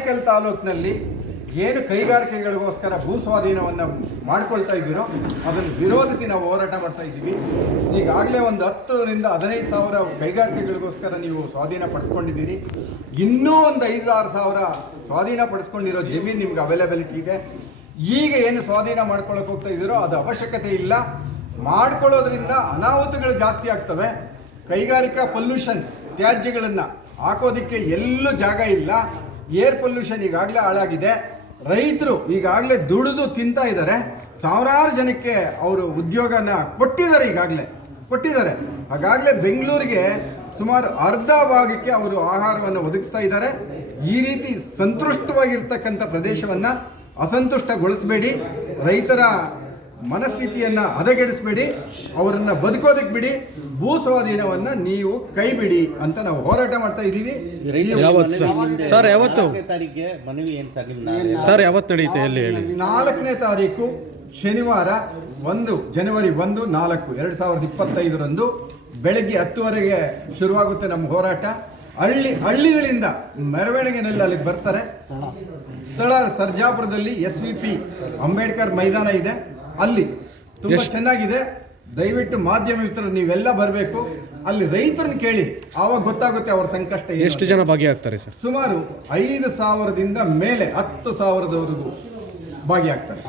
ಆನೇಕಲ್ ತಾಲೂಕಿನಲ್ಲಿ ಏನು ಕೈಗಾರಿಕೆಗಳಿಗೋಸ್ಕರ ಭೂ ಸ್ವಾಧೀನವನ್ನು ಮಾಡ್ಕೊಳ್ತಾ ಇದ್ದೀರೋ ಅದನ್ನು ವಿರೋಧಿಸಿ ನಾವು ಹೋರಾಟ ಮಾಡ್ತಾ ಇದ್ದೀವಿ. ಈಗಾಗಲೇ ಒಂದು ಹತ್ತರಿಂದ ಹದಿನೈದು ಸಾವಿರ ಕೈಗಾರಿಕೆಗಳಿಗೋಸ್ಕರ ನೀವು ಸ್ವಾಧೀನ ಪಡಿಸ್ಕೊಂಡಿದ್ದೀರಿ ಇನ್ನೂ ಒಂದು ಐದು ಆರು ಸಾವಿರ ಸ್ವಾಧೀನ ಪಡಿಸ್ಕೊಂಡಿರೋ ಜಮೀನು ನಿಮ್ಗೆ ಅವೈಲಬಿಲಿಟಿ ಇದೆ. ಈಗ ಏನು ಸ್ವಾಧೀನ ಮಾಡ್ಕೊಳಕ್ಕೆ ಹೋಗ್ತಾ ಇದ್ದೀರೋ ಅದು ಅವಶ್ಯಕತೆ ಇಲ್ಲ. ಮಾಡ್ಕೊಳ್ಳೋದ್ರಿಂದ ಅನಾಹುತಗಳು ಜಾಸ್ತಿ ಆಗ್ತವೆ. ಕೈಗಾರಿಕಾ ಪೊಲ್ಯೂಷನ್ಸ್ ತ್ಯಾಜ್ಯಗಳನ್ನು ಹಾಕೋದಕ್ಕೆ ಎಲ್ಲೂ ಜಾಗ ಇಲ್ಲ. ಏರ್ ಪೊಲ್ಯೂಷನ್ ಈಗಾಗಲೇ ಹಾಳಾಗಿದೆ. ರೈತರು ಈಗಾಗಲೇ ದುಡಿದು ತಿಂತಾ ಇದ್ದಾರೆ. ಸಾವಿರಾರು ಜನಕ್ಕೆ ಅವರು ಉದ್ಯೋಗನ ಕೊಟ್ಟಿದ್ದಾರೆ ಈಗಾಗಲೇ. ಕೊಟ್ಟಿದ್ದಾರೆ. ಹಾಗಾಗಲೇ ಬೆಂಗಳೂರಿಗೆ ಸುಮಾರು ಅರ್ಧ ಭಾಗಕ್ಕೆ ಅವರು ಆಹಾರವನ್ನು ಒದಗಿಸ್ತಾ ಇದ್ದಾರೆ. ಈ ರೀತಿ ಸಂತುಷ್ಟವಾಗಿರ್ತಕ್ಕಂಥ ಪ್ರದೇಶವನ್ನು ಅಸಂತುಷ್ಟಗೊಳಿಸಬೇಡಿ. ರೈತರ ಮನಸ್ಥಿತಿಯನ್ನು ಹದಗೆಡಿಸ್ಬೇಡಿ ಅವರನ್ನ ಬದುಕೋದಕ್ಕೆ ಬಿಡಿ ಭೂ ಸ್ವಾಧೀನವನ್ನು ನೀವು ಕೈ ಬಿಡಿ ಅಂತ ನಾವು ಹೋರಾಟ ಮಾಡ್ತಾ ಇದ್ದೀವಿ. ಸರ್? ಯಾವತ್ತು? ನಾಲ್ಕನೇ ತಾರೀಕಿಗೆ ಮನವಿ ಏನು ಸರ್ ನಿಮ್ಮ ಸರ್ ಯಾವತ್ತು ನಡೆಯುತ್ತೆ ಎಲ್ಲಿ ಹೇಳಿ ನಾಲ್ಕನೇ ತಾರೀಕು ಶನಿವಾರ ಒಂದು ಜನವರಿ ಒಂದು ನಾಲ್ಕು ಎರಡು ಸಾವಿರದ ಇಪ್ಪತ್ತೈದರಂದು ಬೆಳಗ್ಗೆ ಹತ್ತುವರೆಗೆ ಶುರುವಾಗುತ್ತೆ ನಮ್ಮ ಹೋರಾಟ. ಹಳ್ಳಿ ಹಳ್ಳಿಗಳಿಂದ ಮೆರವಣಿಗೆನಲ್ಲಿ ಅಲ್ಲಿಗೆ ಬರ್ತಾರೆ. ಸ್ಥಳ ಸರ್ಜಾಪುರದಲ್ಲಿ ಎಸ್ ವಿ ಪಿ ಅಂಬೇಡ್ಕರ್ ಮೈದಾನ ಇದೆ. ಅಲ್ಲಿ ತುಂಬಾ ಚೆನ್ನಾಗಿದೆ. ದಯವಿಟ್ಟು ಮಾಧ್ಯಮ ಮಿತ್ರರು ನೀವೆಲ್ಲ ಬರಬೇಕು. ಅಲ್ಲಿ ರೈತರನ್ನ ಕೇಳಿ. ಆವಾಗ ಗೊತ್ತಾಗುತ್ತೆ ಅವ್ರ ಸಂಕಷ್ಟ ಏನು ಎಷ್ಟು ಜನ ಭಾಗಿಯಾಗ್ತಾರೆ ಸರ್? ಸುಮಾರು ಐದು ಸಾವಿರದಿಂದ ಮೇಲೆ ಹತ್ತು ಸಾವಿರದವರೆಗೂ ಭಾಗಿಯಾಗ್ತಾರೆ.